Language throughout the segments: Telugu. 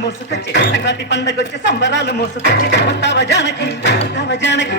మోసుకొచ్చి ప్రతి పండగొచ్చే సంబరాలు మోసుకొచ్చి వస్తావ జానకి వస్తావ జానకి?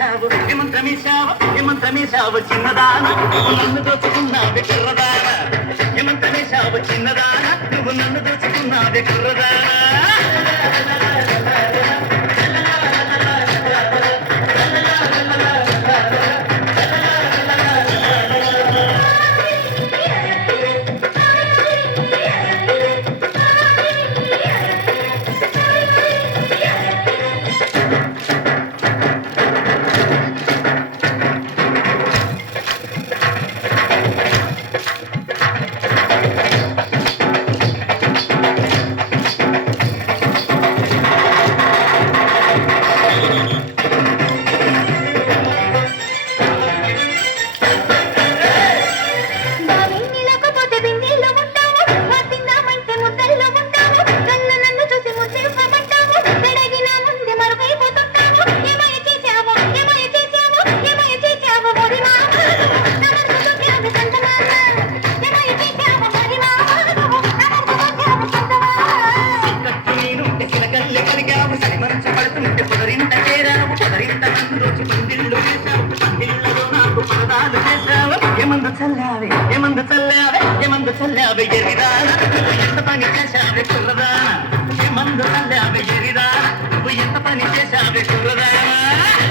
వేశావు ఏ మంత్రమేశావు ఏ మంత్రమేశావు చిన్నదాన. నువ్వు నన్ను దోచుకున్నావే కర్రదాన. ఏ మంత్రమేశావు చిన్నదాన నువ్వు నన్ను దోచుకున్నావే కర్రదాన. మందు చల్లావి ఎరిరానా నువ్వు ఎంత పని చేశావి కుర్రదానా మందు చల్లావి ఎరిరానా నువ్వు ఎంత పని చేశావి కుర్రదానా